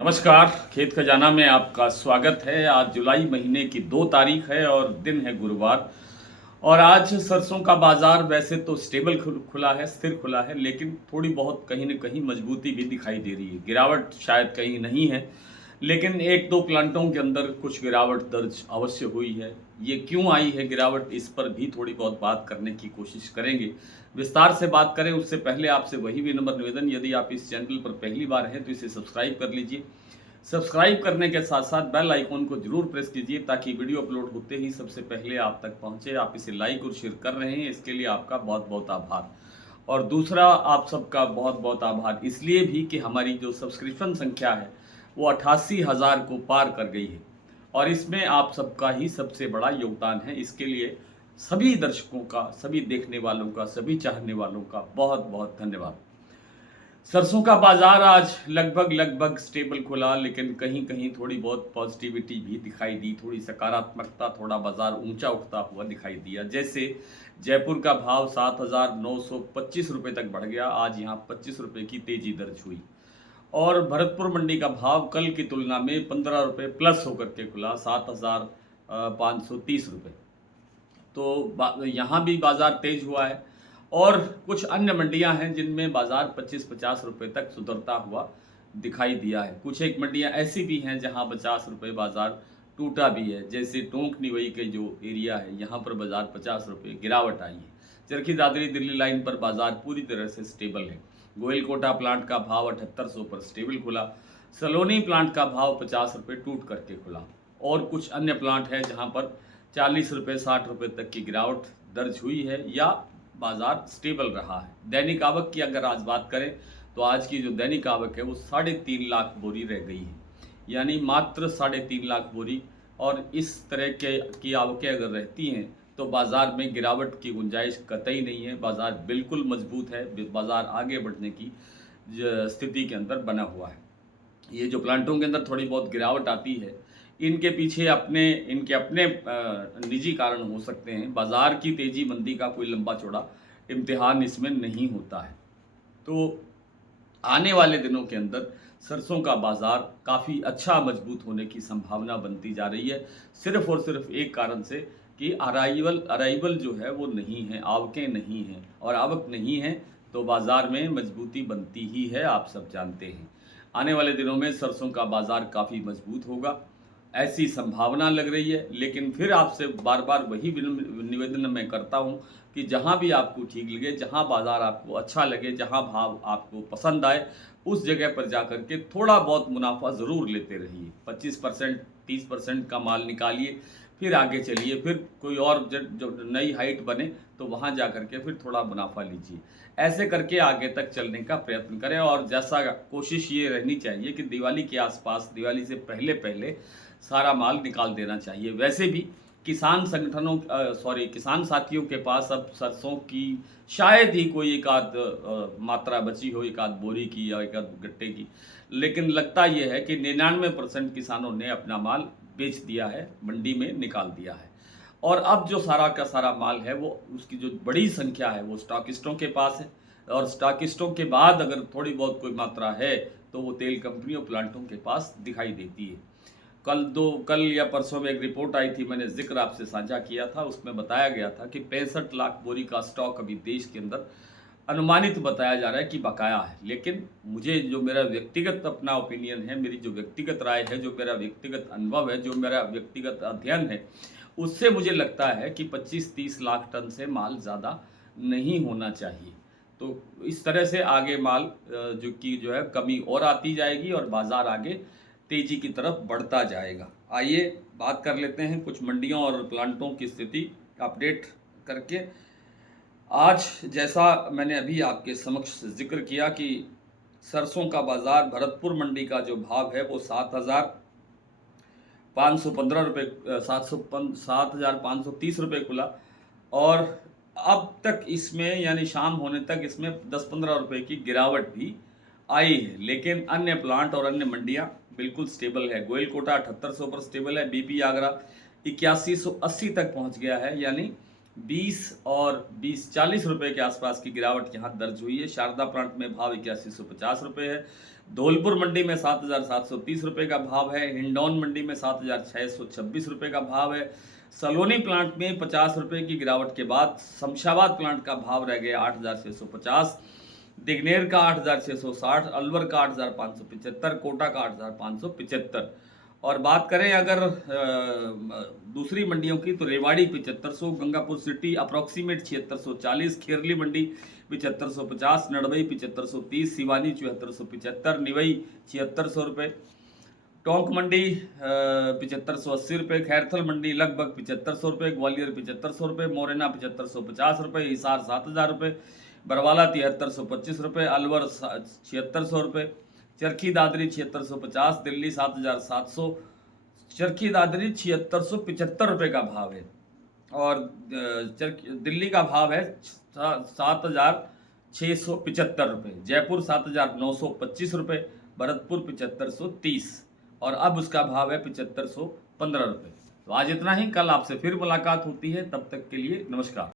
नमस्कार, खेत खजाना में आपका स्वागत है। आज जुलाई महीने की 2 तारीख है और दिन है गुरुवार। और आज सरसों का बाज़ार वैसे तो स्टेबल खुला है, स्थिर खुला है, लेकिन थोड़ी बहुत कहीं न कहीं मजबूती भी दिखाई दे रही है। गिरावट शायद कहीं नहीं है, लेकिन 1-2 प्लांटों के अंदर कुछ गिरावट दर्ज अवश्य हुई है। ये क्यों आई है गिरावट, इस पर भी थोड़ी बहुत बात करने की कोशिश करेंगे। विस्तार से बात करें उससे पहले आपसे वही विनम्र निवेदन, यदि आप इस चैनल पर पहली बार हैं तो इसे सब्सक्राइब कर लीजिए। सब्सक्राइब करने के साथ-साथ बेल आइकन को ज़रूर प्रेस कीजिए ताकि वीडियो अपलोड होते ही सबसे पहले आप तक पहुँचे। आप इसे लाइक और शेयर कर रहे हैं, इसके लिए आपका बहुत-बहुत आभार। और दूसरा, आप सबका बहुत-बहुत आभार इसलिए भी कि हमारी जो सब्सक्रिप्शन संख्या है, वो 88,000 को पार कर गई है और इसमें आप सबका ही सबसे बड़ा योगदान है। इसके लिए सभी दर्शकों का, सभी देखने वालों का, सभी चाहने वालों का बहुत-बहुत धन्यवाद। सरसों का बाजार आज लगभग स्टेबल खुला, लेकिन कहीं-कहीं थोड़ी बहुत पॉजिटिविटी भी दिखाई दी, थोड़ी सकारात्मकता, थोड़ा बाजार ऊँचा उठता हुआ दिखाई दिया। जैसे जयपुर का भाव 7,925 रुपए तक बढ़ गया, आज यहाँ 25 रुपए की तेज़ी दर्ज हुई। और भरतपुर मंडी का भाव कल की तुलना में 15 रुपए प्लस होकर के खुला, 7,530 रुपए। तो यहाँ भी बाज़ार तेज़ हुआ है और कुछ अन्य मंडियाँ हैं जिनमें बाज़ार 25-50 रुपए तक सुधरता हुआ दिखाई दिया है। कुछ एक मंडियाँ ऐसी भी हैं जहाँ 50 रुपए बाज़ार टूटा भी है, जैसे टोंक निवई के जो एरिया है यहाँ पर बाज़ार 50 रुपए गिरावट आई है। चरखी दादरी दिल्ली लाइन पर बाज़ार पूरी तरह से स्टेबल है। गोयलकोटा प्लांट का भाव 7800 पर स्टेबल खुला। सलोनी प्लांट का भाव 50 रुपए टूट करके खुला और कुछ अन्य प्लांट हैं जहाँ पर 40 रुपए 60 रुपए तक की गिरावट दर्ज हुई है या बाजार स्टेबल रहा है। दैनिक आवक की अगर आज बात करें तो आज की जो दैनिक आवक है वो 3.5 लाख बोरी रह गई है, यानी मात्र 3.5 लाख बोरी। और इस तरह के की आवकें अगर रहती हैं तो बाज़ार में गिरावट की गुंजाइश कतई नहीं है। बाज़ार बिल्कुल मजबूत है, बाज़ार आगे बढ़ने की स्थिति के अंदर बना हुआ है। ये जो प्लांटों के अंदर थोड़ी बहुत गिरावट आती है, इनके पीछे इनके अपने निजी कारण हो सकते हैं। बाज़ार की तेज़ी मंदी का कोई लंबा चौड़ा इम्तिहान इसमें नहीं होता है। तो आने वाले दिनों के अंदर सरसों का बाज़ार काफ़ी अच्छा मजबूत होने की संभावना बनती जा रही है, सिर्फ़ और सिर्फ़ एक कारण से कि अराइवल अराइवल जो है वो नहीं है, आवकें नहीं हैं और आवक नहीं है तो बाज़ार में मजबूती बनती ही है, आप सब जानते हैं। आने वाले दिनों में सरसों का बाज़ार काफ़ी मजबूत होगा, ऐसी संभावना लग रही है। लेकिन फिर आपसे बार-बार वही निवेदन मैं करता हूँ कि जहाँ भी आपको ठीक लगे, जहाँ बाज़ार आपको अच्छा लगे, जहाँ भाव आपको पसंद आए, उस जगह पर जाकर के थोड़ा बहुत मुनाफ़ा ज़रूर लेते रहिए। 25% 30% का माल निकालिए, फिर आगे चलिए, फिर कोई और जो नई हाइट बने तो वहाँ जा कर के फिर थोड़ा मुनाफ़ा लीजिए। ऐसे करके आगे तक चलने का प्रयत्न करें और जैसा कोशिश ये रहनी चाहिए कि दिवाली के आस-पास, दिवाली से पहले-पहले सारा माल निकाल देना चाहिए। वैसे भी किसान संगठनों किसान साथियों के पास अब सरसों की शायद ही कोई एक आध मात्रा बची हो, एक आध बोरी की या एक आध गट्टे की। लेकिन लगता ये है कि 99% किसानों ने अपना माल बेच दिया है, मंडी में निकाल दिया है। और अब जो सारा का सारा माल है वो उसकी जो बड़ी संख्या है वो स्टॉकिस्टों के पास है और स्टॉकिस्टों के बाद अगर थोड़ी बहुत कोई मात्रा है तो वो तेल कंपनियों, प्लांटों के पास दिखाई देती है। कल या परसों में एक रिपोर्ट आई थी, मैंने ज़िक्र आपसे साझा किया था, उसमें बताया गया था कि 65 लाख बोरी का स्टॉक अभी देश के अंदर अनुमानित बताया जा रहा है कि बकाया है। लेकिन मुझे जो मेरा व्यक्तिगत अपना ओपिनियन है, मेरी जो व्यक्तिगत राय है, जो मेरा व्यक्तिगत अनुभव है, जो मेरा व्यक्तिगत अध्ययन है, उससे मुझे लगता है कि 25-30 लाख टन से माल ज़्यादा नहीं होना चाहिए। तो इस तरह से आगे माल जो है कमी और आती जाएगी और बाज़ार आगे तेज़ी की तरफ बढ़ता जाएगा। आइए बात कर लेते हैं कुछ मंडियों और प्लांटों की स्थिति अपडेट करके। आज जैसा मैंने अभी आपके समक्ष ज़िक्र किया कि सरसों का बाज़ार भरतपुर मंडी का जो भाव है वो 7,515 रुपये 7,530 रुपये खुला और अब तक इसमें यानी शाम होने तक इसमें 10-15 रुपये की गिरावट भी आई है। लेकिन अन्य प्लांट और अन्य मंडियां बिल्कुल स्टेबल है। गोयलकोटा 7800 पर स्टेबल है। बीपी आगरा 8180 तक पहुंच गया है, यानी 20 और 20-40 रुपये के आसपास की गिरावट यहाँ दर्ज हुई है। शारदा प्लांट में भाव 8150 रुपये है। धौलपुर मंडी में 7,730 रुपये का भाव है। हिंडौन मंडी में 7,626 रुपये का भाव है। सलोनी प्लांट में 50 रुपये की गिरावट के बाद शमशाबाद प्लांट का भाव रह गया 8,650, दिग्नेर का 8,660, अलवर का 8,575, कोटा का 8,575। और बात करें अगर दूसरी मंडियों की तो रेवाड़ी 7500, गंगापुर सिटी अप्रॉक्सीमेट 7640, खेरली मंडी 7550, नड़बई 7530, सिवानी 7475, निवई 7600 रुपये, टोंक मंडी 7580 रुपये, खैरथल मंडी लगभग 7500 रुपये, ग्वालियर 7500 रुपये, मोरेना 7550 रुपये, हिसार 7000 रुपये, बरवाला 7325 रुपये, अलवर 7600 रुपये, चरखी दादरी 7650, दिल्ली 7700, चरखी दादरी 7675 रुपये का भाव है। और दिल्ली का भाव है 7675 रुपये, जयपुर 7925 रुपये, भरतपुर 7530 और अब उसका भाव है 7515 रुपये। तो आज इतना ही, कल आपसे फिर मुलाकात होती है, तब तक के लिए नमस्कार।